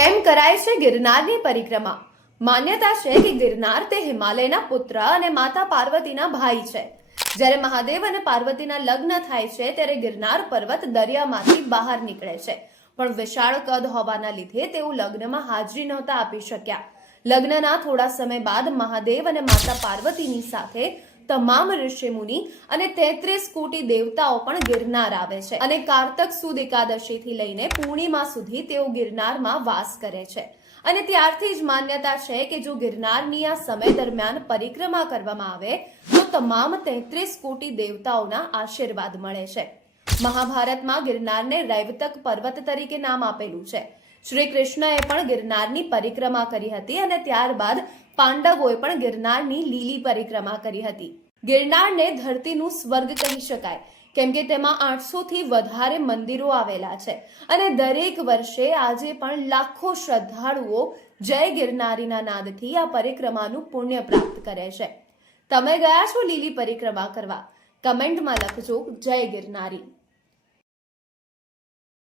કેમ કરાય છે ગિરનારની પરિક્રમા? માન્યતા છે કે ગિરનાર તે હિમાલયના પુત્ર અને માતા પાર્વતીના ભાઈ છે. જ્યારે મહાદેવ અને પાર્વતીના લગ્ન થાય છે ત્યારે ગિરનાર પર્વત દરિયામાંથી બહાર નીકળે છે, પણ વિશાળ કદ હોવાના લીધે તેઓ લગ્નમાં હાજરી નહોતા આપી શક્યા. લગ્નના થોડા સમય બાદ મહાદેવ અને માતા પાર્વતીની સાથે તમામ ઋષિમુનિ અને 33 કોટી દેવતાઓ પણ ગિરનાર આવે છે અને કારતક સુદ એકાદશીથી લઈને પૂર્ણિમા સુધી તેઓ ગિરનારમાં વાસ કરે છે. અને ત્યારથી જ માન્યતા છે કે જો ગિરનારની આ સમય દરમિયાન પરિક્રમા કરવામાં આવે તો તમામ 33 કોટી દેવતાઓના આશીર્વાદ મળે છે. મહાભારતમાં ગિરનારને રૈવતક પર્વત તરીકે નામ આપેલું છે. શ્રી કૃષ્ણએ પણ ગિરનારની પરિક્રમા કરી હતી અને ત્યારબાદ પાંડવોએ પણ ગિરનારની લીલી પરિક્રમા કરી હતી. ગિરનારને ધરતીનું સ્વર્ગ કહી શકાય, કેમ કે તેમાં 800 થી વધારે મંદિરો આવેલા છે અને દરેક વર્ષે આજે પણ લાખો શ્રદ્ધાળુઓ જય ગિરનારીના નાદથી આ પરિક્રમાનું પુણ્ય પ્રાપ્ત કરે છે. તમે ગયા છો લીલી પરિક્રમા કરવા? કમેન્ટમાં લખજો જય ગિરનારી.